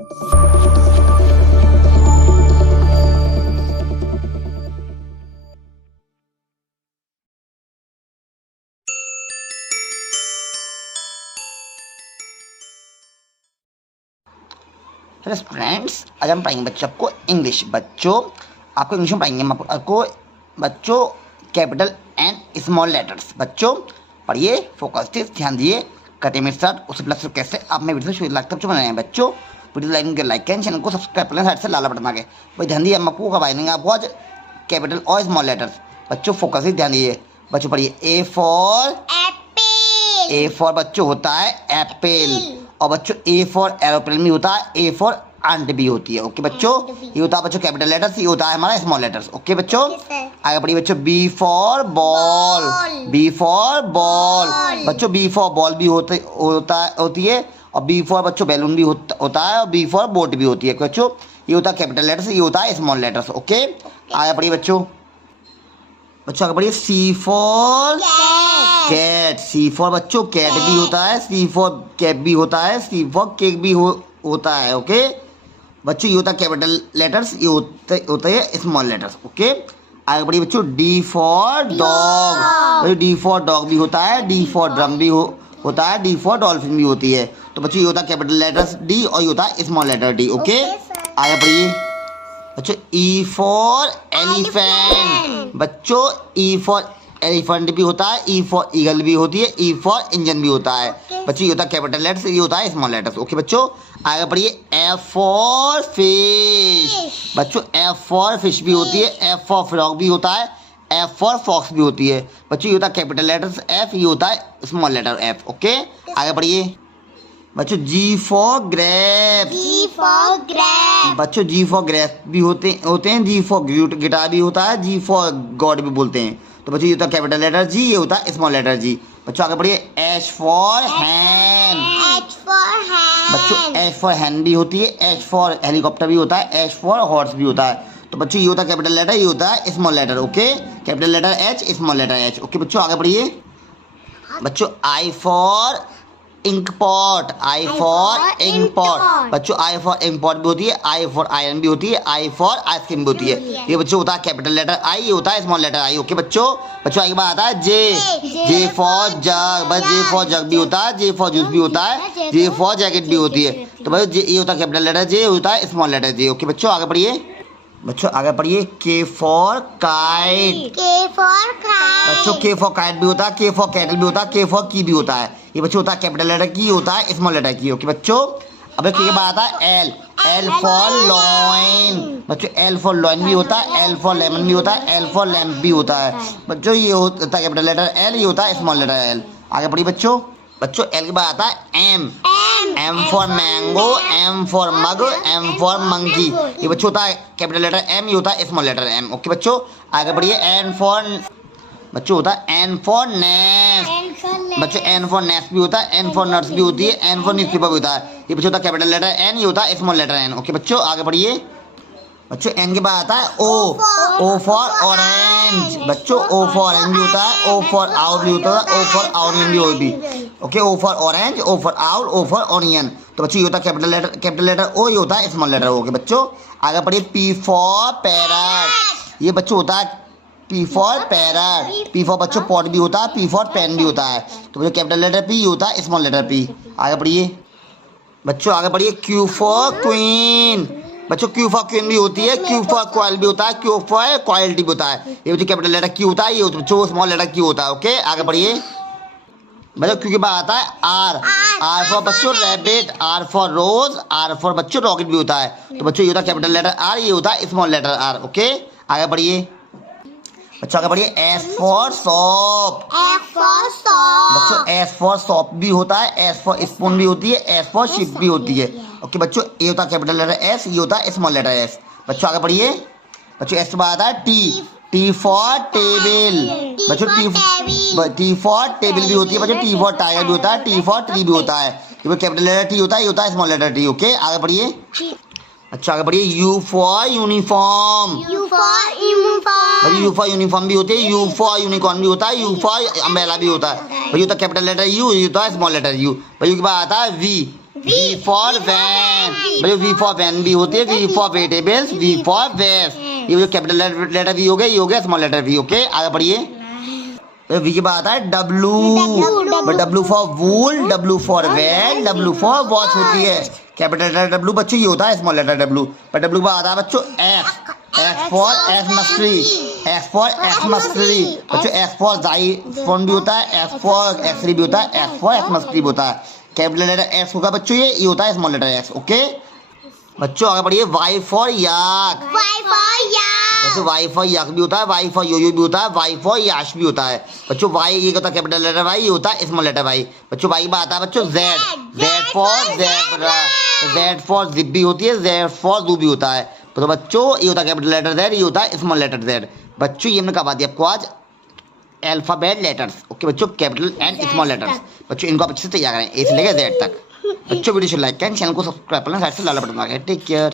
Hello friends, आज हम पढ़ेंगे बच्चों को इंग्लिश। बच्चों आपको इंग्लिश में पढ़ेंगे हम आपको बच्चों कैपिटल एंड स्मॉल लेटर्स। बच्चों पढ़िए, फोकस थे, ध्यान दिए। कटे में स्टार्ट उसे प्लस कैसे आप मैं वीडियो शुरू लगता बच्चों बनाए हैं। बच्चों वीडियो लाइक के लाइक करें, चैनल को सब्सक्राइब करें, साइड से लाल बटन आगे भाई ध्यान दिए। हम आपको कब आएंगे आपको आज कैपिटल और स्मॉल लेटर्स। बच्चों फोकस ही ध्यान दिए। बच्चों पढ़िए ए फॉर बच्चों होता है एप्पल, और बच्चों ए फॉर एरोप्लेन भी होता है, ए फॉर आंट भी होती है। ओके बच्चों, ये होता है बच्चों कैपिटल लेटर्स, ये होता है हमारा स्मॉल लेटर्स। ओके बच्चों, आगे बढ़िए बच्चों। बी फॉर बॉल बच्चों, बी फॉर बॉल भी होती है, और बी फॉर बच्चों बैलून भी होता है, और बी फॉर बोट भी होती है। बच्चों ये होता है कैपिटल लेटर्स, ये होता है स्मॉल लेटर्स। ओके आगे बढ़िए बच्चों आगे बढ़िए। सी फॉर कैट, सी फॉर बच्चों कैट भी होता है, सी फॉर कैप भी होता है, सी फॉर केक भी होता है। ओके बच्चों, ये होता है कैपिटल लेटर्स, ये होता है स्मॉल लेटर्स। ओके आगे बढ़िए बच्चों। D for dog, D for dog भी होता है, डी फॉर ड्रम भी होता है, डी फॉर डॉल्फिन भी होती है। तो बच्चों ये होता है कैपिटल लेटर्स डी, और ये होता है स्मॉल लेटर डी। ओके आगे बढ़िए बच्चों। ई फॉर एलिफेंट, बच्चों ई फॉर एलिफेंट भी होता है, ई फॉर ईगल भी होती है, ई फॉर इंजन भी होता है। बच्चों ये होता है कैपिटल लेटर्स, ये होता है स्मॉल लेटर्स। ओके बच्चों आगे बढ़िए। एफ फॉर फिश, बच्चों एफ फॉर फिश भी होती है, एफ फॉर फ्रॉग भी होता है, एफ फॉर फॉक्स भी होती है। बच्चों ये होता है कैपिटल लेटर्स एफ, ये होता है स्मॉल लेटर एफ। ओके आगे बढ़िए बच्चों। जी फॉर ग्रेप्स, बच्चों जी फॉर ग्रेप्स भी होते हैं, जी फॉर गिटार भी होता है, जी फॉर गॉड भी बोलते हैं। तो बच्चों ये होता है कैपिटल लेटर जी, ये होता है स्मॉल लेटर जी। बच्चों आगे बढ़िए। एच फॉर हैन, बच्चों एच फॉर हैन भी होती है, एच फॉर हेलीकॉप्टर भी होता है, एच फॉर हॉर्स भी होता है। तो बच्चों ये होता है कैपिटल लेटर, ये होता है small letter. Okay capital letter H, small letter H. Okay बच्चों आगे बढ़िए बच्चों। I for ink pot, I for ink pot, बच्चों आई फॉर इंक पॉट भी होती है, आई फॉर आयरन भी होती है, आई फॉर आइसक्रीम भी होती है। ये बच्चों होता है कैपिटल लेटर आई, ये होता है स्मॉल लेटर आई। ओके बच्चों आगे बात आता है जे फॉर जग, बस जे फॉर जग भी होता है, जे फॉर जूस भी होता है, जे फॉर जैकेट भी होती है। तो भाई ये होता है कैपिटल लेटर जे, होता है स्मॉल लेटर जे। ओके बच्चों आगे बढ़िए आगे पढ़िए। के फॉर काइट, बच्चों के फॉर काइट भी होता है, के फॉर कैटल भी होता है, के फॉर की भी होता है। ये बच्चों होता है कैपिटल लेटर की, होता है स्मॉल लेटर की। ओके बच्चों अब के बाद आता है एल फॉर लॉइन, बच्चों एल फॉर लॉइन भी होता है, एल फॉर लेमन भी होता है, एल फॉर लैम्प भी होता है। बच्चों ये होता है कैपिटल लेटर एल, ये होता है स्मॉल लेटर एल। आगे पढ़िए बच्चों एल के बाद आता है M for mango, M for mug, M for monkey. ये बच्चों होता है कैपिटल लेटर एम, ये होता है स्मॉल लेटर एम। ओके बच्चों आगे बढ़िए। एन फॉर बच्चों होता है एन फॉर नेस्ट, बच्चों एन फॉर नेस्ट भी होता है, एन फॉर नट्स भी होती है, एन फॉर न्यूज़पेपर भी होता है। ये बच्चों होता है कैपिटल लेटर एन, ये होता है स्मॉल लेटर एन। ओके बच्चों आगे बढ़िए बच्चों। एन के बाद आता है ओ फॉर ऑरेंज, बच्चों ओ फॉर ऑरेंज भी होता है, ओ फॉर आउल भी होता है, ओ फॉर ऑनियन भी होती है। Okay O for orange, O for owl, O for onion. तो बच्चों ये होता है कैपिटल लेटर ओ, ये होता है स्मॉल लेटर। ओके बच्चों आगे बढ़िए। पी फॉर पैरट, ये बच्चों होता है P for parrot, P for बच्चों पॉट भी होता है, पी फॉर पेन भी होता है। तो बच्चों कैपिटल लेटर पी, ये होता है स्मॉल लेटर पी। आगे बढ़िए बच्चों आगे बढ़िए। क्यू फॉर क्वीन, बच्चों क्यू फॉर क्वीन भी होती है, क्यू फॉर क्वाइल भी होता है, क्यू फॉर क्वालिटी भी होता है। ये बच्चों कैपिटल लेटर क्यू होता है, ये बच्चों स्मॉल लेटर क्यू होता है। ओके आगे बढ़िए बच्चों। क्यू के बाद आता है आर फॉर बच्चों rabbit, R for rose, R for बच्चों रॉकेट भी होता है। तो बच्चों ये होता है कैपिटल लेटर आर, ये होता है स्मॉल लेटर आर। ओके आगे बढ़िए बच्चों आगे बढ़िए। एस फॉर सॉप, बच्चों एस फॉर सॉप भी होता है, एस फॉर स्पून भी होती है, एस फॉर शिप भी होती है। ओके बच्चों ये होता है कैपिटल लेटर एस, ये होता है स्मॉल लेटर एस। बच्चों आगे बढ़िए बच्चों। एस के बाद आता है टी फॉर टेबल, बच्चों टी फॉर टेबल भी होती है, बच्चों टी फॉर टाइगर भी होता है, टी फॉर ट्री भी होता है। ये कैपिटल लेटर टी होता है, ये होता है स्मॉल लेटर टी। ओके आगे बढ़िए अच्छा आगे बढ़िए। You for uniform, you for uniform भी होती है, यू फॉर यूनिकॉर्न भी होता है, यू फॉर अम्ब्रेला भी होता है। भाई होता है कैपिटल लेटर यू, ये होता है स्मॉल लेटर यू। भाई के बाद आता है वी फॉर वैन, भाई वी फॉर वैन भी होती है, V for vegetables, V for vest. ये जो कैपिटल लेटर वी हो गया, ये हो गया स्मॉल लेटर वी। ओके आगे पढ़िए। वी के बाद आता है W. W for wool, W for well, W for watch होती है कैपिटल लेटर डब्लू बच्चों, ये होता है स्मॉल लेटर डब्लू। पर डब्लू के बाद आता है बच्चों x. X for Xmas tree, x for Xmas tree बच्चों। एक्स फॉर जाइफोन भी होता है, एक्स फॉर एक्सरी भी होता है, एक्स फॉर एक्समस्ट्री भी होता है। कैपिटल लेटर एक्स होगा बच्चों, ये होता है स्मॉल लेटर एक्स। ओके बच्चों आगे पढ़िए। Y for yak. बच्चों वाई फॉर याक भी होता है, वाई फॉर योयो भी होता है, वाई फॉर याश भी होता है बच्चों। वाई ये होता है कैपिटल लेटर वाई, ये होता है स्मॉल लेटर वाई बच्चों। वाई बात है बच्चों Z. Z for zebra, Z for zip भी होती है, जेड फॉर जू भी होता है। तो बच्चों ये होता है कैपिटल लेटर जेड, ये होता है स्मॉल लेटर जेड बच्चों। ये हमने कहा दिया आपको आज अल्फाबेट लेटर्स। ओके बच्चों कैपिटल एंड स्मॉल लेटर्स बच्चों, इनको आप अच्छे से तैयार करें ए से लेकर जेड तक बच्चों। वीडियो को लाइक करें, चैनल को सब्सक्राइब करना, साइड से लाल बटन दबाएं। Take care.